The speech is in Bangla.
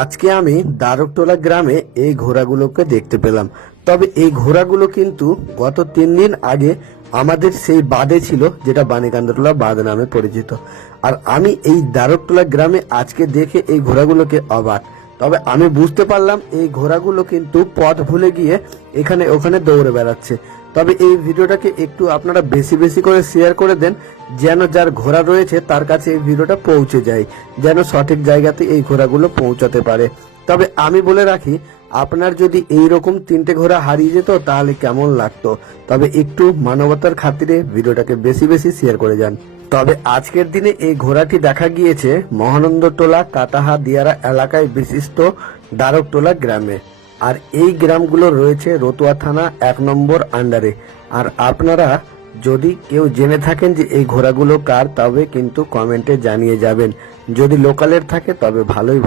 আজকে আমি দ্বারকটোলা গ্রামে এই ঘোড়াগুলোকে দেখতে পেলাম। তবে এই ঘোড়াগুলো কিন্তু গত 3 দিন আগে আমাদের সেই বাঁধে ছিল, যেটা বাণীকান্তটোলা বাঁধ নামে পরিচিত। আর আমি এই দ্বারকটোলা গ্রামে আজকে দেখে এই ঘোড়াগুলোকে অবাক। তবে আমি বুঝতে পারলাম এই ঘোড়াগুলো কিন্তু পথ ভুলে গিয়ে এখানে ওখানে দৌড়ে বেড়াচ্ছে। তবে এই ভিডিওটাকে একটু আপনারা বেশি বেশি করে শেয়ার করে দেন, যেন যার ঘোড়া রয়েছে তার কাছে এই ভিডিওটা পৌঁছে যায়, যেন সঠিক জায়গাতে এই ঘোড়াগুলো পৌঁছাতে পারে। তবে আমি বলে রাখি, আপনার যদি এইরকম 3টে ঘোড়া হারিয়ে যেত তাহলে কেমন লাগতো। তবে একটু মানবতার খাতিরে ভিডিওটাকে বেশি বেশি শেয়ার করে যান। তবে আজকের দিনে এই ঘোড়াটি দেখা গিয়েছে মহানন্দটোলা কাটাহা দিয়ারা এলাকায় বিশিষ্ট দ্বারকটোলা গ্রামে। আর এই গ্রামগুলো রয়েছে রতুয়া থানা 1 নম্বর আন্ডারে। আর আপনারা যদি কেউ জেনে থাকেন যে এই ঘোড়াগুলো কার, তবে কিন্তু কমেন্টে জানিয়ে যাবেন। যদি লোকালের থাকে তবে ভালোই।